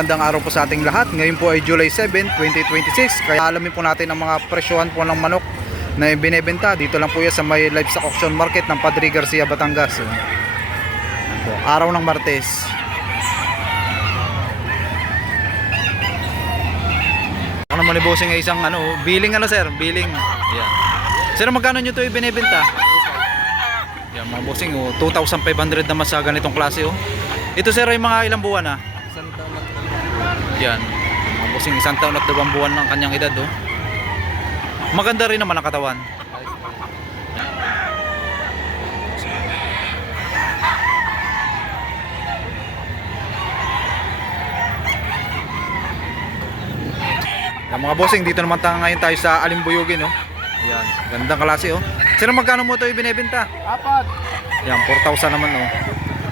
magandang araw po sa ating lahat. Ngayon po ay July 7, 2026. Kaya alamin po natin ang mga presyohan po ng manok na binebenta. Dito lang po yan sa may livestock auction market ng Padre Garcia, Batangas. Po, araw ng Martes. Ano naman ni bossing ay isang billing sir, billing. Yan. Sir, magkano nyo ito ibinebenta? Yan mga bossing, 2,500 naman sa ganitong klase Ito sir ay mga ilang buwan na? Yan, mga bossing, 1 taon at 2 buwan ng kanyang edad Maganda rin naman ang katawan. Yan mga bossing, dito naman ngayon tayo sa Alimbuyugin Yan, gandang klase Sir, magkano mo ito ibinebenta? 4. Yan, 4,000 naman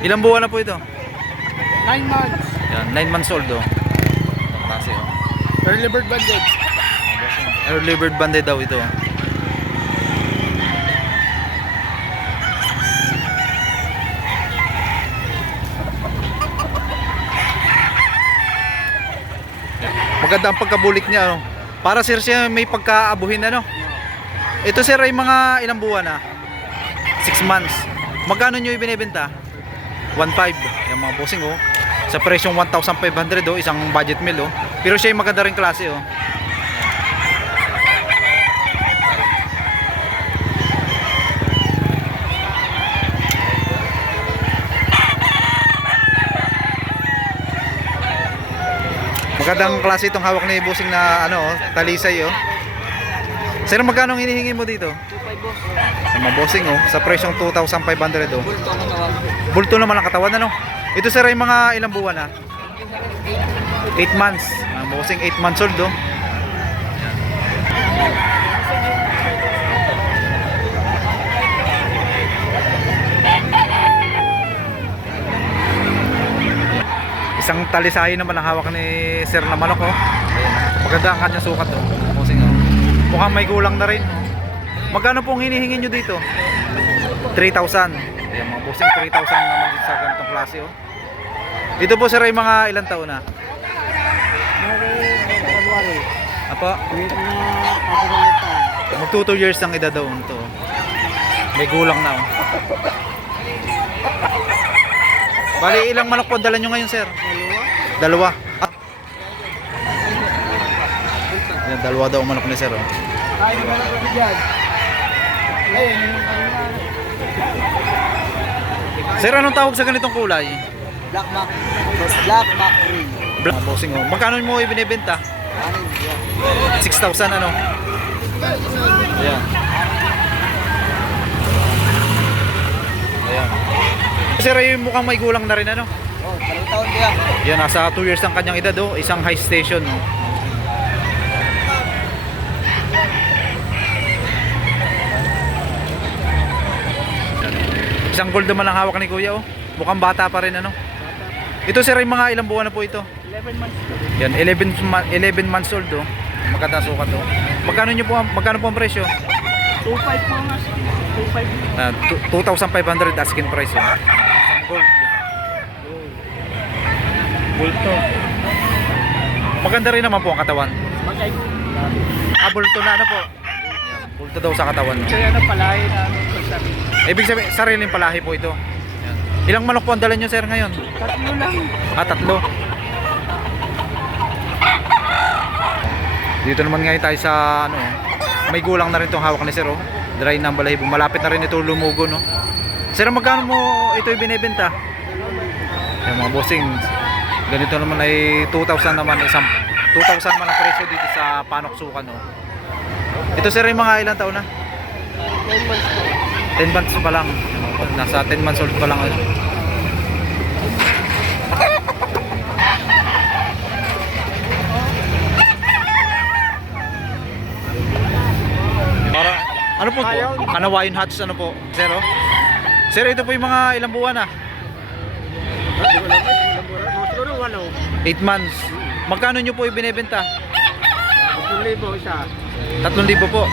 Ilang buwan na po ito? 9 months. Yan, 9 months old klase Early bird banded. Early bird banded daw ito Maganda ang pagkabulik niya Para sir siya may pagkaabuhin Ito sir ay mga ilang buwan na? 6 months. Magkano nyo ibinebenta? 1.5. Yung mga bossing Sa presyong 1,500 isang budget meal Pero siya ay maganda rin klase Magandang klase itong hawak ni bossing na talisay Sir, magkano ang hinihingi mo dito? 2.5 boss. Mga bossing sa presyong 2,500 Bulto ang tawag. Bulto naman ang katawan Ito sir ay mga ilang buwan na? 8 months. Mga bossing, 8 months old Isang talisahin naman ang hawak ni sir na manok Maganda ang kanyang sukat bossing Mukhang may kulang na rin Magkano pong hinihingi nyo dito? 3,000. Ayan mga bossing, 3,000 naman dito sa ganitong klase Dito po sir ay mga ilang taon na? February. Apa? Mag 2 years ang edad daw ito May gulang na Bali ilang manok po dala nyo ngayon sir? Dalawa. Yan, dalawa daw ang manok ni sir Ay, mo na ko diyan. Sir, anong tawag sa ganitong kulay? Black Mac. Black Mac green. Black bossing Magkano mo ibinebenta? 6,000 Ayan. Ayan. Sir, ay mukhang may gulang na rin Oh, 2 taon diyan. Yan, nasa 2 years ang kanyang edad Isang high station Isang gold naman ang hawak ni kuya Mukhang bata pa rin Ito sir ay mga ilang buwan na po ito? 11 months. Yan, 11 months old Maganda sukat Magkano po ang presyo? 2.5 po nga. 2.5. 2,500 asking price Isang gold Bulto Maganda rin naman po ang katawan Magay. Bulto na po Yan, bulto daw sa katawan Kaya palahin na pagsabi. Ibig sabihin, sariling palahi po ito Yan. Ilang manok po ang dala nyo sir ngayon? 3 lang. 3 Dito naman ngayon tayo sa may gulang na rin itong hawak ni sir Dry ng balahibo, malapit na rin ito lumugo Sir, magkano mo ito ibinebenta? Yung mga bossing, ganito naman ay 2,000 naman 2,000 naman ang presyo dito sa Panoksukan Ito sir ay mga ilang taon na? 10 months po. 10 months pa lang Nasa 10 months old pa lang Para, ano po? Kanawayon Hats po? Sir Sir, ito po yung mga ilang buwan na? Siguro 8 months Magkano nyo po ibinebenta? 3,000 isa. 3,000 po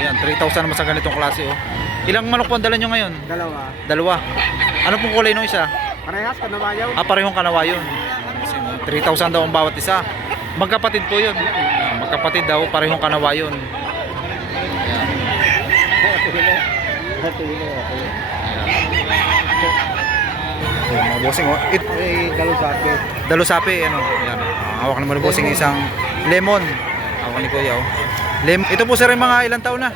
Ayan, 3,000 naman sa ganitong klase Ilang manok po ang dala nyo ngayon? Dalawa. Ano pong kulay nung isa? Parehas kanawayaw. Parehong kanawayon. 3,000 daw ang bawat isa. Magkapatid po yun. Magkapatid daw, parehong kanawa yun. Ayan, mga bossing, oh. Dalusapi. Dalusapi, ano. Ayan. Hawak naman ng bossing isang lemon. Hawak ni Kuya, oh. Ito po sir, yung mga ilang taon na?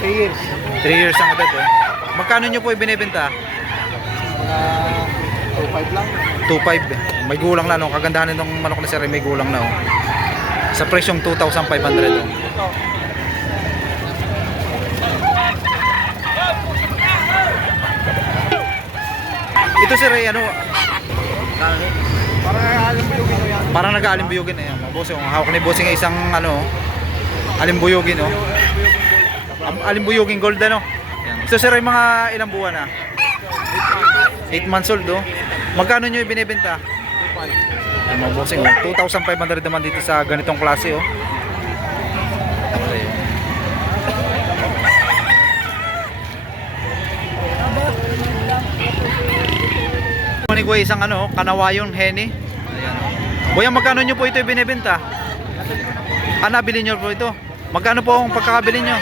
3 years. 3 years ang edad, oh. Magkano nyo po ibinibenta? 2.5 lang. 2.5. May gulang na, no? Kagandahan nitong manok na sir, may gulang na, oh. Sa presyong 2,500, oh. Ito sir, ay ano? Parang nag-aalimbuyugin na yan. Mga bossing, hawak ni bossing ay isang ano, alimbuyugin, oh. Alimbuyugin gold, ano? Yan. Ito sir, ay mga ilang buwan na? 8 months old, oh. Magkano nyo ibinibenta? Yan, mga bossing, oh. 2,500 naman dito sa ganitong klase, oh. Okay, oh. Ni Kuya isang ano, kanawayon heni. Ayan, oh. Kuya, magkano nyo po ito ibinibenta? Nabili nyo po ito. Magkano po ang pagkakabili nyo?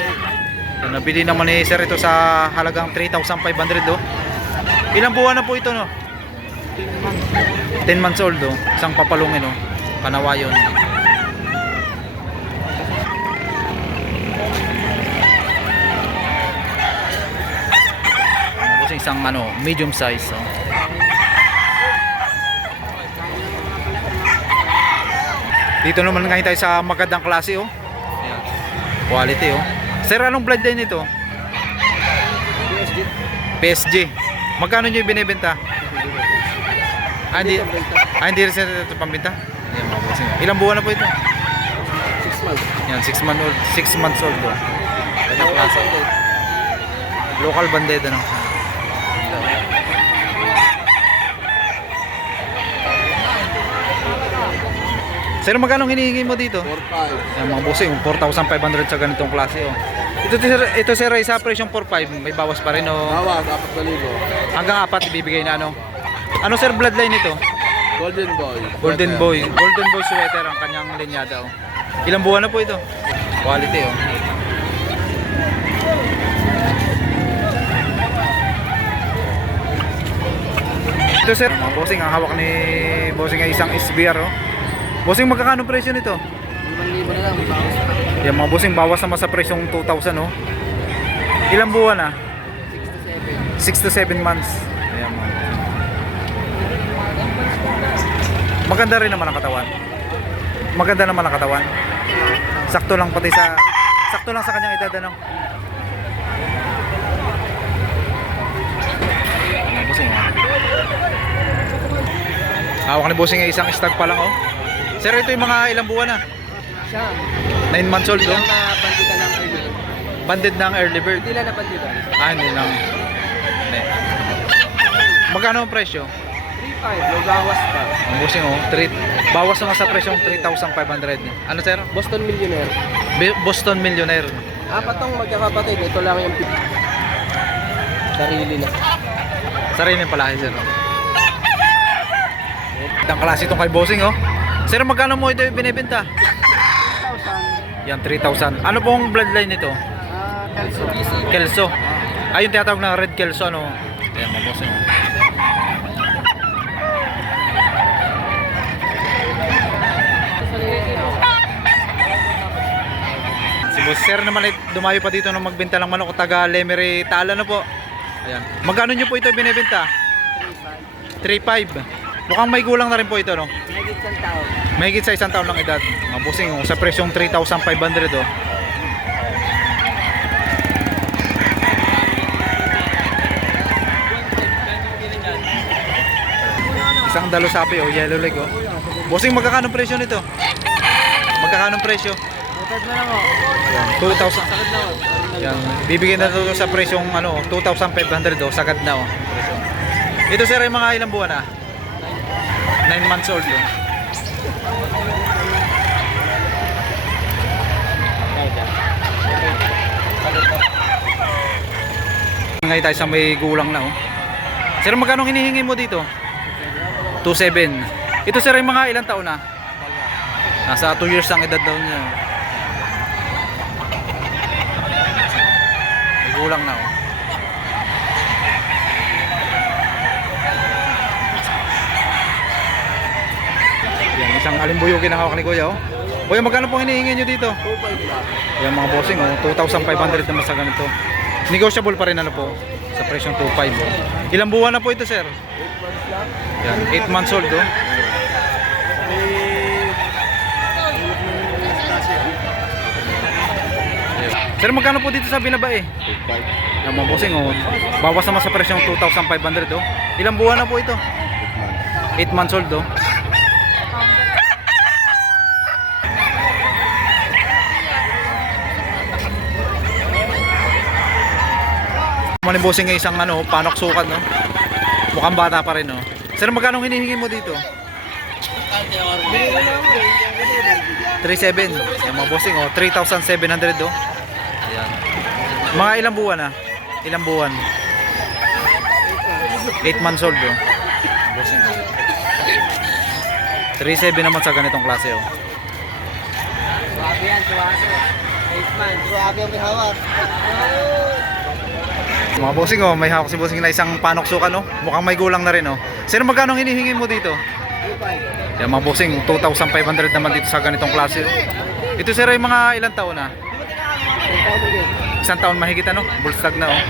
Nabili naman ni sir ito sa halagang 3,500, oh. Ilang buwan na po ito, no? 10 months old, oh. Isang papalungin, oh. Kanawayon. Isang ano, medium size, oh. Dito naman ngayon tayo sa magandang klase, oh. Ayan. Quality, oh. Sir, anong blood line ito? PSG. Magkano nyo binibenta? Hindi rin sir ito pambenta? Ayan, mga bossing. Ilang buwan na po ito? 6 months. Yan, 6 months old. 6 months old, oh. Gandang klase. Local banded, ano? Sir, magkano hinihingi mo dito? 4.5. Yan, mga bossing, 4,500 sa ganitong klase, oh. Ito sir, ay sa presyong 4,500, may bawas pa rin, oh. Bawas, 4,000. Hanggang 4 ibibigay na, ano. Ano sir, bloodline ito? Golden Boy. Golden Boy. Golden Boy sweater ang kanyang linyada, oh. Ilang buwan na po ito? Quality, oh. Ito sir, mga bossing, ang hawak ni bossing ay isang SBR, oh. Bossing, magkakano presyo nito? 5,000 na lang, bawas pa. Yan, mga bossing, bawas naman sa presyong 2,000, oh. Ilang buwan na? 6 to 7 months. Ayan, mga bossing. Maganda rin naman ang katawan. Maganda naman ang katawan. Sakto lang pati sa kanyang edad, ano. Mga bossing, oh. Hawak ni bossing ay isang stag pa lang, oh. Sir, ito yung mga ilang buwan na? Siya. 9 months old, Hindi oh. lang nabanditan ng early. Banded ng early bird. Hindi lang nabanditan. Hindi lang. Hindi. Magkano ang presyo? 3.5. Low bawas pa. Ang bossing, oh. Bawas naman sa presyong 3,500. Ano sir? Boston Millionaire. Boston Millionaire. Apatong magkakapatid. Ito lang yung sarili na. Sarili pala, sir. Ang klase itong kay bossing, oh. Sir, magkano mo ito binibenta? 3,000. Yan, 3,000. Ano pong bloodline nito? Kelso. Kelso. Yung tinatawag na red Kelso, ano? Ayan, mga bossing, oh. Si boss sir naman ay dumayo pa dito nung magbenta ng manok, taga Lemery Tala na po. Ayan. Magkano nyo po ito binibenta? 3,500. Mukhang may gulang na rin po ito, no? Nagit isang taon. Mahigit sa 1 taon ng edad. Mga bossing, oh, sa presyong 3,500, oh. Isang dalusapi, oh, yellow leg, oh. Bossing, magkakanong presyo nito? Magkakanong presyo? Utad na lang, oh. 2,000. Sakit na, oh. Yan, bibigyan na ito sa presyong ano, 2,500, oh, sagad na, oh. Ito sir ay mga ilang buwan na? 9 months old, oh. Ngayon tayo sa may gulang na, oh. Sir, magkano hinihingi mo dito? 2,700. Ito sir yung mga ilang taon na? Nasa 2 years ang edad daw niya. May gulang na oh. Yan, isang alimbuyugin ang hawak ni Kuya oh. Kuya, magkano pong hinihingi nyo dito? 2.5 lang. Yan mga bossing oh, 2,500 naman sa ganito. Negotiable pa rin ano po sa presyong 2.5. Ilang buwan na po ito sir? 8 months lang. Yan, 8 months old oh. Sir, magkano po dito sa binabae? 2.5. Yan mga bossing oh. Bawas naman sa presyong 2,500 oh. Ilang buwan na po ito? 8 months old oh. Maling bossing ng isang ano, panoksukan no. Mukhang bata pa rin no. Sir, magkano hinihingi mo dito? 3,700. Yan mga bossing oh, 3,700 oh. Ayan. Mga ilang buwan na? Ilang buwan? 8 months old oh. Bossing oh. 3,700 naman sa ganitong klase oh. Suwabe yan, suwabe. 8 months. Suwabe ang may hawak. Mga bossing oh, may hawak si bossing na isang panoksukan no. Mukhang may gulang na rin oh. Sir, magkano hinihingi mo dito? 2.5. Yan mga bossing, 2,500 naman dito sa ganitong klase. Ito sir ay mga ilang taon na? 2,000 din. Isang taon mahigit ano? Bullstag na oh.